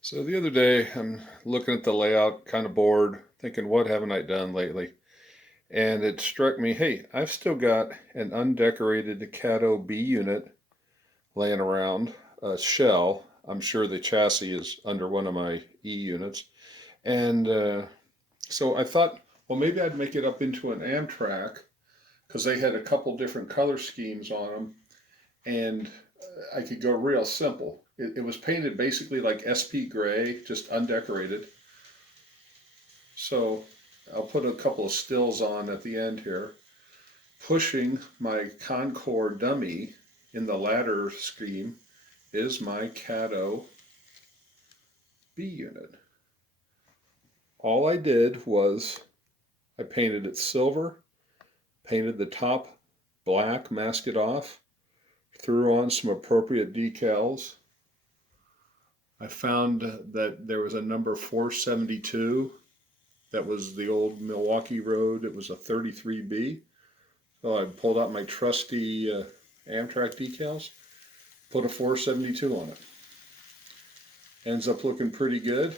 So the other day, I'm looking at the layout, kind of bored, thinking, what haven't I done lately? And it struck me, hey, I've still got an undecorated Kato B unit laying around, a shell. I'm sure the chassis is under one of my E units. And so I thought, well, maybe I'd make it up into an Amtrak because they had a couple different color schemes on them. And I could go real simple. It was painted basically like SP gray, just undecorated. So I'll put a couple of stills on at the end here. Pushing my Concord dummy in the ladder scheme is my Kato B unit. All I did was I painted it silver, painted the top black, masked it off, threw on some appropriate decals. I found that there was a number 472 that was the old Milwaukee Road. It was a 33B. So I pulled out my trusty Amtrak decals, put a 472 on it. Ends up looking pretty good.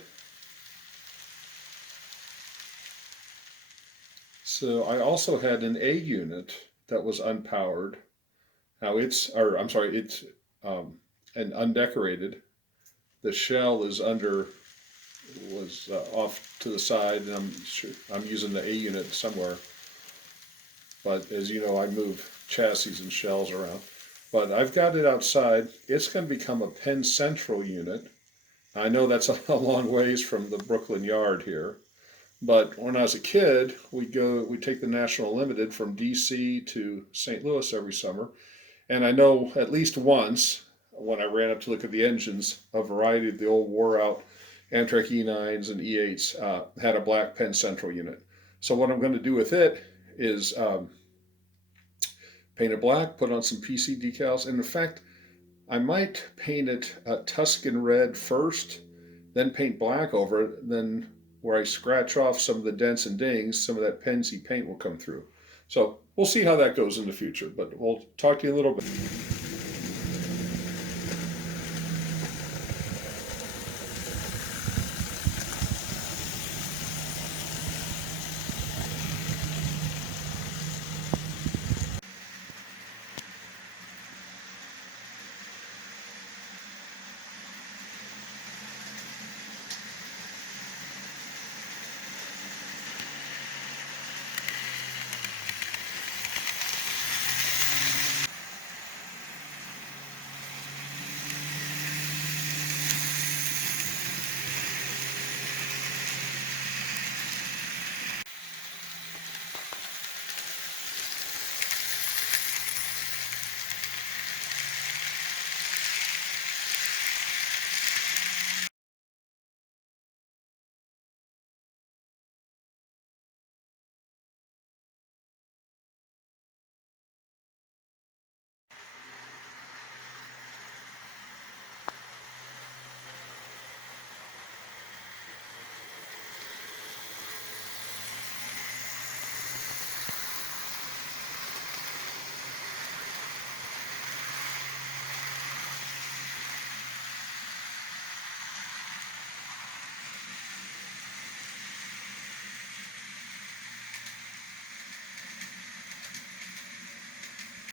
So I also had an A unit that was unpowered. Now it's an undecorated. The shell is was off to the side, and I'm using the A unit somewhere. But as you know, I move chassis and shells around. But I've got it outside. It's going to become a Penn Central unit. I know that's a long ways from the Brooklyn Yard here. But when I was a kid, we take the National Limited from DC to St. Louis every summer. And I know at least once when I ran up to look at the engines, a variety of the old wore out Amtrak E9s and E8s had a black Penn Central unit. So what I'm going to do with it is paint it black, put on some PC decals, and in fact, I might paint it Tuscan Red first, then paint black over it, then where I scratch off some of the dents and dings, some of that Pensy paint will come through. So we'll see how that goes in the future, but we'll talk to you a little bit.